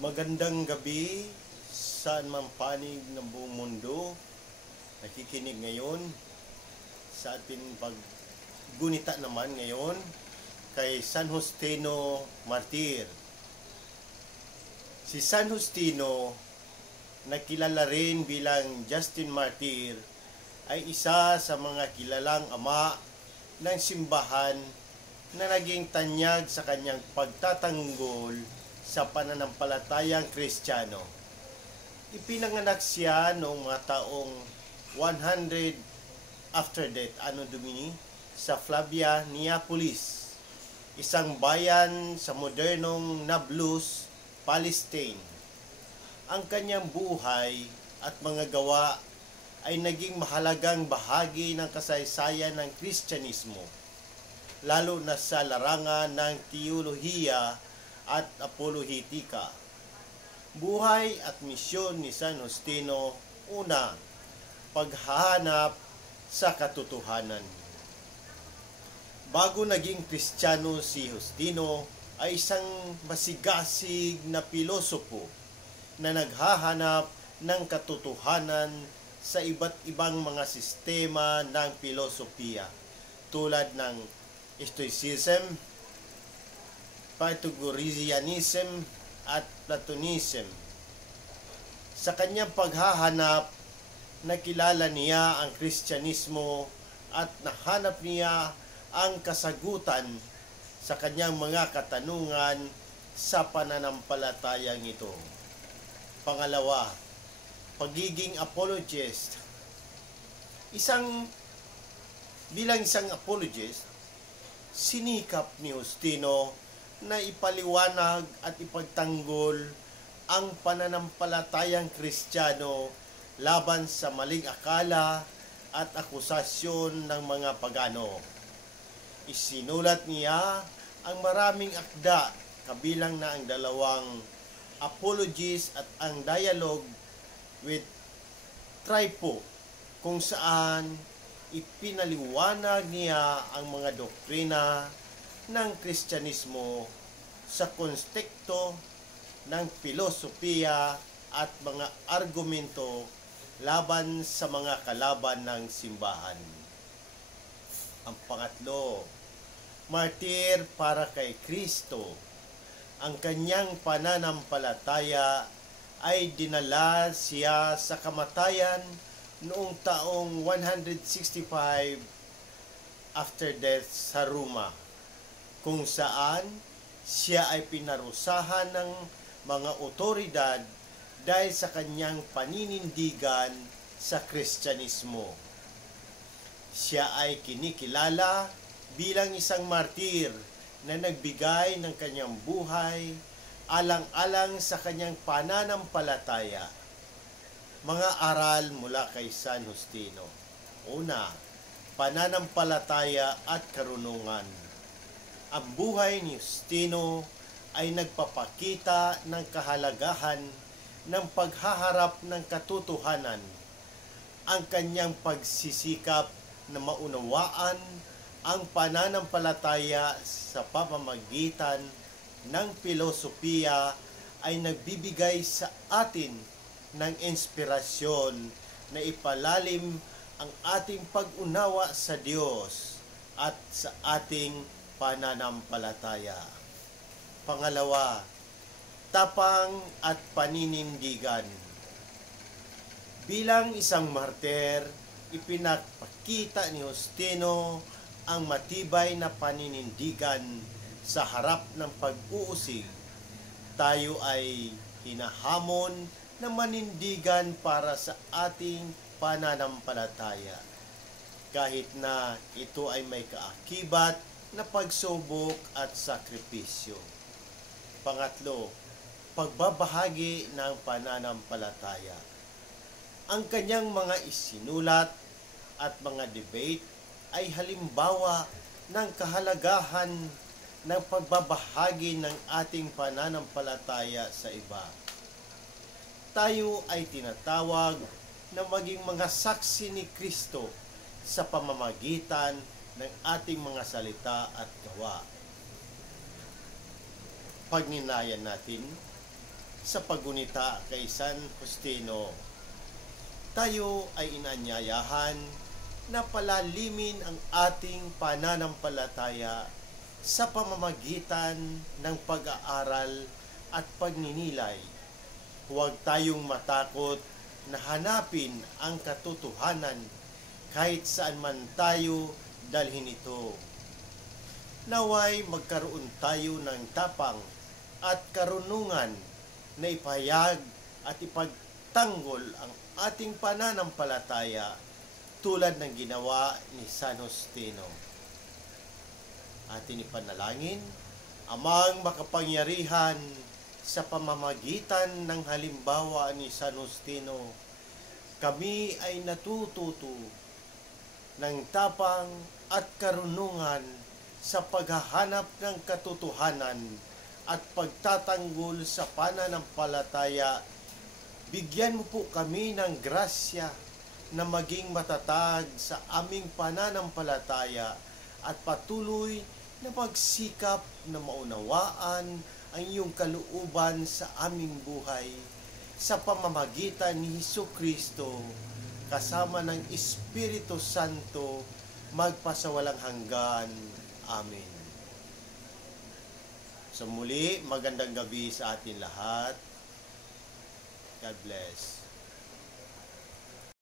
Magandang gabi saan man panig ng buong mundo nakikinig ngayon sa ating paggunita naman ngayon kay San Justino Martir. Si San Justino, nakilala rin bilang Justin Martir, ay isa sa mga kilalang ama ng simbahan na naging tanyag sa kanyang pagtatanggol sa pananampalatayang Kristiyano. Ipinanganak siya noong mga taong 100 after death, Anno Domini, sa Flavia, Neapolis, isang bayan sa modernong Nablus, Palestine. Ang kanyang buhay at mga gawa ay naging mahalagang bahagi ng kasaysayan ng Kristyanismo, lalo na sa larangan ng teolohiya at apolohetika. Buhay at misyon ni San Justino: una, paghahanap sa katotohanan. Bago naging Kristiyano si Justino, ay isang masigasig na pilosopo na naghahanap ng katotohanan sa iba't ibang mga sistema ng filosofiya tulad ng Stoicism, Pythagoreanism at Platonism. Sa kanyang paghahanap, nakilala niya ang Kristyanismo at nahanap niya ang kasagutan sa kanyang mga katanungan sa pananampalatayang ito. Pangalawa, pagiging apologist. Bilang isang apologist, sinikap ni Justino na ipaliwanag at ipagtanggol ang pananampalatayang Kristiyano laban sa maling akala at akusasyon ng mga pagano. Isinulat niya ang maraming akda, kabilang na ang dalawang Apologies at ang Dialogue with Trypho, kung saan ipinaliwanag niya ang mga doktrina ng Kristyanismo sa konteksto ng filosofiya at mga argumento laban sa mga kalaban ng simbahan. Ang pangatlo, martir para kay Kristo. Ang kanyang pananampalataya ay dinala siya sa kamatayan noong taong 165 after death sa Roma, kung saan siya ay pinarusahan ng mga otoridad dahil sa kanyang paninindigan sa Kristyanismo. Siya ay kinikilala bilang isang martir na nagbigay ng kanyang buhay alang-alang sa kanyang pananampalataya. Mga aral mula kay San Justino. Una, pananampalataya at karunungan. Ang buhay ni Justino ay nagpapakita ng kahalagahan ng paghaharap ng katotohanan. Ang kanyang pagsisikap na maunawaan ang pananampalataya sa pamamagitan ng filosofiya ay nagbibigay sa atin ng inspirasyon na ipalalim ang ating pag-unawa sa Diyos at sa ating pananampalataya. Pangalawa, tapang at paninindigan. Bilang isang martir, ipinapakita ni Justino ang matibay na paninindigan sa harap ng pag-uusig. Tayo ay hinahamon na manindigan para sa ating pananampalataya, kahit na ito ay may kaakibat na pagsubok at sakripisyo. Pangatlo, pagbabahagi ng pananampalataya. Ang kanyang mga isinulat at mga debate ay halimbawa ng kahalagahan ng pagbabahagi ng ating pananampalataya sa iba. Tayo ay tinatawag na maging mga saksi ni Kristo sa pamamagitan ng ating mga salita at gawa. Pagninayan natin, sa paggunita kay San Justino. Tayo ay inanyayahan na palalimin ang ating pananampalataya sa pamamagitan ng pag-aaral at pagninilay. Huwag tayong matakot na hanapin ang katotohanan kahit saan man tayo dalhin ito. Naway magkaroon tayo ng tapang at karunungan na ipahayag at ipagtanggol ang ating pananampalataya tulad ng ginawa ni San Justino. Atin ipanalangin, Amang makapangyarihan, sa pamamagitan ng halimbawa ni San Justino, kami ay natututo ng tapang at karunungan sa paghahanap ng katotohanan at pagtatanggol sa pananampalataya. Bigyan mo po kami ng grasya na maging matatag sa aming pananampalataya at patuloy na magsikap na maunawaan ang iyong kalooban sa aming buhay sa pamamagitan ni Hesukristo kasama ng Espiritu Santo magpasawalang hanggan. Amen. So muli, magandang gabi sa atin lahat. God bless.